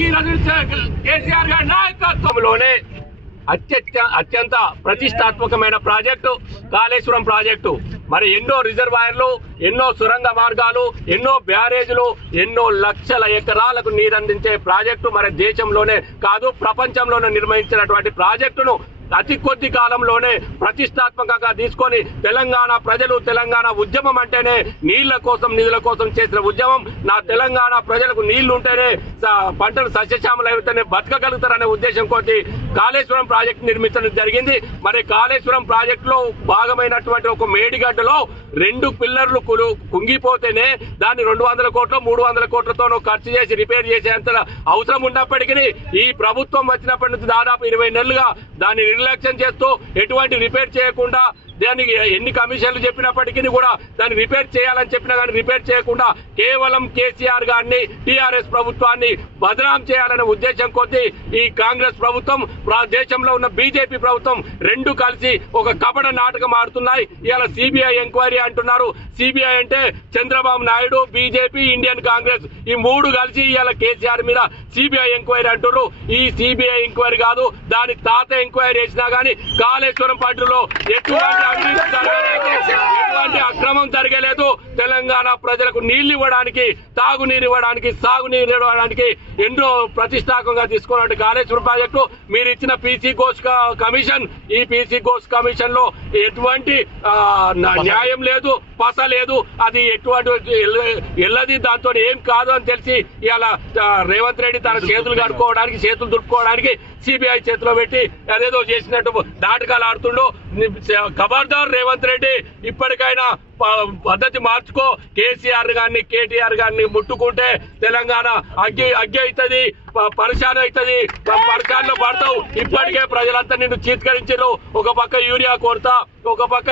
కేసీఆర్ గారి నాయకత్వంలోనే అత్యంత ప్రతిష్టాత్మకమైన ప్రాజెక్టు కాళేశ్వరం ప్రాజెక్టు. మరి ఎన్నో రిజర్వాయర్లు, ఎన్నో సొరంగ మార్గాలు, ఎన్నో బ్యారేజీలు, ఎన్నో లక్షల ఎకరాలకు నీరందించే ప్రాజెక్టు మరి దేశంలోనే కాదు ప్రపంచంలోనే నిర్మించినటువంటి ప్రాజెక్టును అతి కొద్ది కాలంలోనే ప్రతిష్టాత్మకంగా తీసుకొని తెలంగాణ ప్రజలు, తెలంగాణ ఉద్యమం అంటేనే నీళ్ల కోసం నిధుల కోసం చేసిన ఉద్యమం. నా తెలంగాణ ప్రజలకు నీళ్లు ఉంటేనే పంటలు సస్యశ్యామలు అయితేనే బతకగలుగుతారనే ఉద్దేశం కొద్ది కాళేశ్వరం ప్రాజెక్టు నిర్మించడం జరిగింది. మరి కాళేశ్వరం ప్రాజెక్టులో భాగమైనటువంటి ఒక మేడిగడ్డలో 2 పిల్లర్లు కుంగిపోతేనే దాన్ని 200 కోట్లు 300 కోట్లతోనూ ఖర్చు చేసి రిపేర్ చేసేంత అవసరం ఉన్నప్పటికీ ఈ ప్రభుత్వం వచ్చినప్పటి నుంచి దాదాపు 20 నెలలుగా దాన్ని నిర్లక్ష్యం చేస్తూ ఎటువంటి రిపేర్ చేయకుండా దానికి ఎన్ని కమిషన్లు చెప్పినప్పటికీ కూడా దాన్ని రిపేర్ చేయాలని చెప్పినా కానీ రిపేర్ చేయకుండా కేవలం కేసీఆర్ గారిని టీఆర్ఎస్ ప్రభుత్వాన్ని బదనాం చేయాలనే ఉద్దేశం కొద్దీ ఈ కాంగ్రెస్ ప్రభుత్వం దేశంలో ఉన్న బీజేపీ ప్రభుత్వం 2 కలిసి ఒక కపట నాటకం ఆడుతున్నాయి. ఇవాళ సిబిఐ ఎంక్వైరీ అంటున్నారు. సిబిఐ అంటే చంద్రబాబు నాయుడు, బీజేపీ, ఇండియన్ కాంగ్రెస్ ఈ 3 కలిసి ఇవాళ కేసీఆర్ మీద సిబిఐ ఎంక్వైరీ అంటున్నారు. ఈ సిబిఐ ఎంక్వైరీ కాదు, దాని తాత ఎంక్వైరీ చేసినా కానీ కాళేశ్వరం పట్టులో ఎటువంటి ఎటువంటి అక్రమం జరగలేదు. తెలంగాణ ప్రజలకు నీళ్లు ఇవ్వడానికి, తాగునీరు ఇవ్వడానికి, సాగునీరు ఇవ్వడానికి ఎన్నో ప్రతిష్టాత్మకంగా తీసుకున్నట్టు కాళేశ్వరం ప్రాజెక్టు మీరు ఇచ్చిన పీసీ ఘోష్ కమిషన్, ఈ పీసీ ఘోష్ కమిషన్ లో ఎటువంటి న్యాయం లేదు, పస లేదు. అది ఎటువంటి ఎల్లది దాంతో ఏం కాదు అని తెలిసి ఇవాళ రేవంత్ రెడ్డి తన చేతులు కడుక్కోవడానికి, చేతులు దులుపుకోవడానికి సిబిఐ చేతిలో పెట్టి అదేదో చేసినట్టు నాటకాలు ఆడుతుండో. ఖబర్దార్ రేవంత్ రెడ్డి, ఇప్పటికైనా పద్ధతి మార్చుకో. కేసీఆర్ గారిని, కేటీఆర్ గారిని ముట్టుకుంటే తెలంగాణ అగ్గి అవుతుంది, పరిశాన్ అవుతుంది, పరిశాన్లో పడతావు. ఇప్పటికే ప్రజలంతా నిన్ను చీత్కరించారు. ఒక పక్క యూరియా కొరత, ఒక పక్క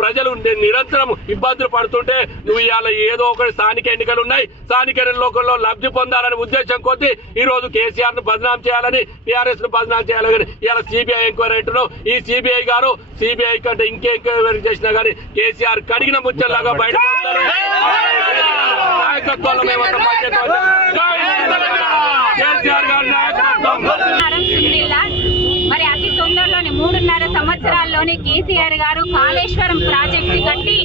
ప్రజలు నిరంతరం ఇబ్బందులు పడుతుంటే నువ్వు ఇవాళ ఏదో ఒకటి స్థానిక ఎన్నికలు ఉన్నాయి, స్థానిక ఎన్నికల్లో లబ్ధి పొందాలనే ఉద్దేశం కొద్దీ ఈ రోజు కేసీఆర్ ను బదనాం చేయాలని, టీఆర్ఎస్ ను బదనాం చేయాలని ఇవాళ సిబిఐ ఎంక్వైరీ అంటున్నావు. ఈ సిబిఐ గారు సిబిఐ కంటే ఇంకే ఎంక్వైరీ చేసినా కానీ కేసీఆర్ కడిగిన ముచ్చల్లాగా బయటపడతారు. నాయకత్వంలో మేమంతా మరి అతి తొందరలోనే 3.5 సంవత్సరాల్లోనే కేసీఆర్ గారు కాళేశ్వరం ప్రాజెక్టు కట్టి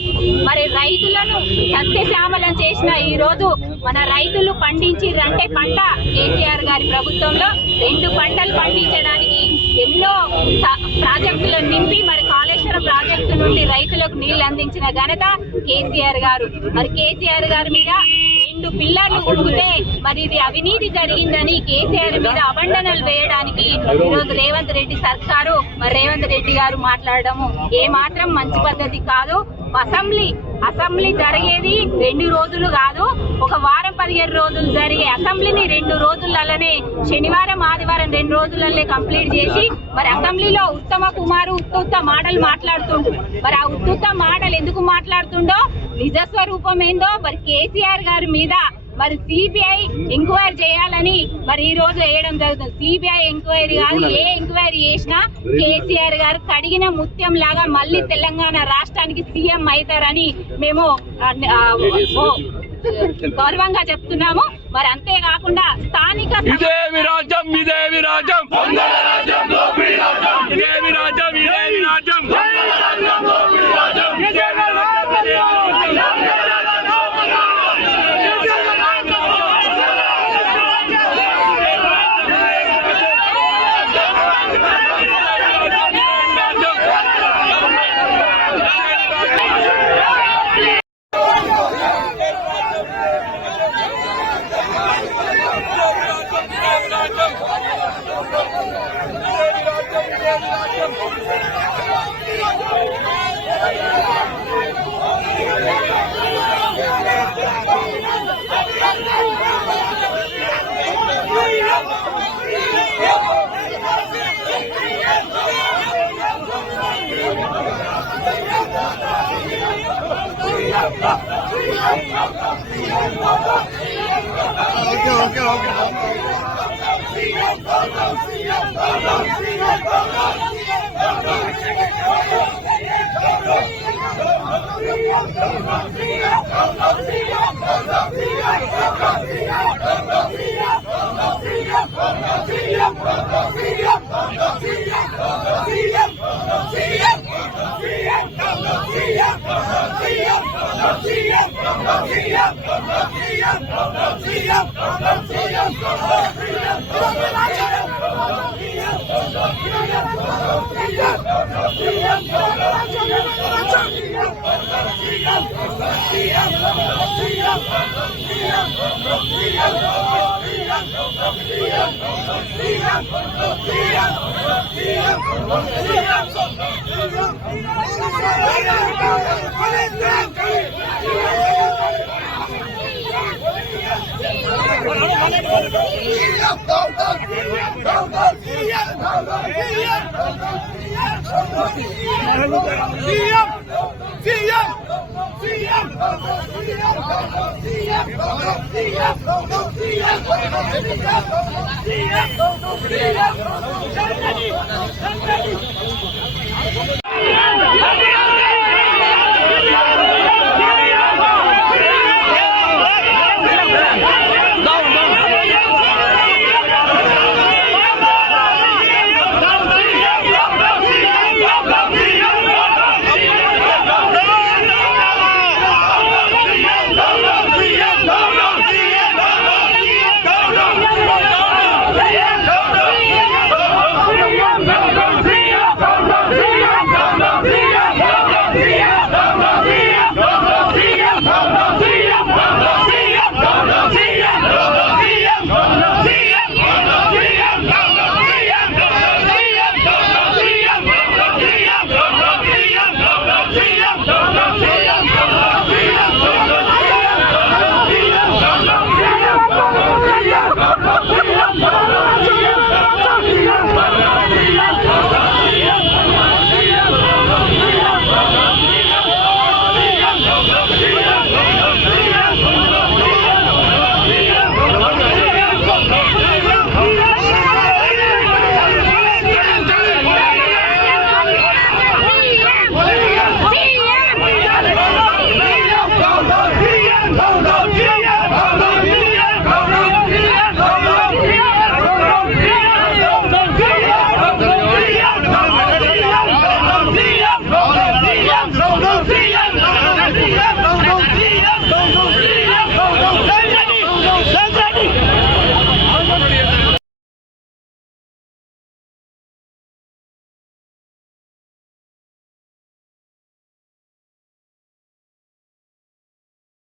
మరి రైతులను సస్యశ్యామలం చేసిన ఈ రోజు మన రైతులు పండించిరంటే పంట కేసీఆర్ గారి ప్రభుత్వంలో 2 పంటలు పండించడానికి ఎన్నో ప్రాజెక్టులను నింపి మరి కాళేశ్వరం ప్రాజెక్టు నుండి రైతులకు నీళ్లు అందించిన ఘనత కేసీఆర్ గారు. మరి కేసీఆర్ గారి మీద 2 పిల్లర్లు ఉడిగితే మరి ఇది అవినీతి జరిగిందని కేసీఆర్ మీద అబండనలు వేయడానికి ఈరోజు రేవంత్ రెడ్డి సర్కారు, మరి రేవంత్ రెడ్డి గారు మాట్లాడడము ఏమాత్రం మంచి పద్ధతి కాదు. అసెంబ్లీ జరిగేది 2 రోజులు కాదు, ఒక వారం 15 రోజులు జరిగే అసెంబ్లీని 2 రోజులలోనే శనివారం ఆదివారం 2 రోజులనే కంప్లీట్ చేసి మరి అసెంబ్లీలో ఉత్తమ కుమారు ఉత్త మాటలు మాట్లాడుతుండు. మరి ఆ ఉత్త మాటలు ఎందుకు మాట్లాడుతుండో, నిజస్వరూపం ఏందో మరి కేసీఆర్ గారి మీద మరి సిబిఐ ఎంక్వైరీ చేయాలని మరి ఈ రోజు వేయడం జరుగుతుంది. సిబిఐ ఎంక్వైరీ కాదు, ఏ ఎంక్వైరీ చేసినా కేసీఆర్ గారు కడిగిన ముత్యం లాగా మళ్ళీ తెలంగాణ రాష్ట్రానికి సీఎం అవుతారని మేము గౌరవంగా చెప్తున్నాము. మరి అంతేకాకుండా స్థానిక Okay. CM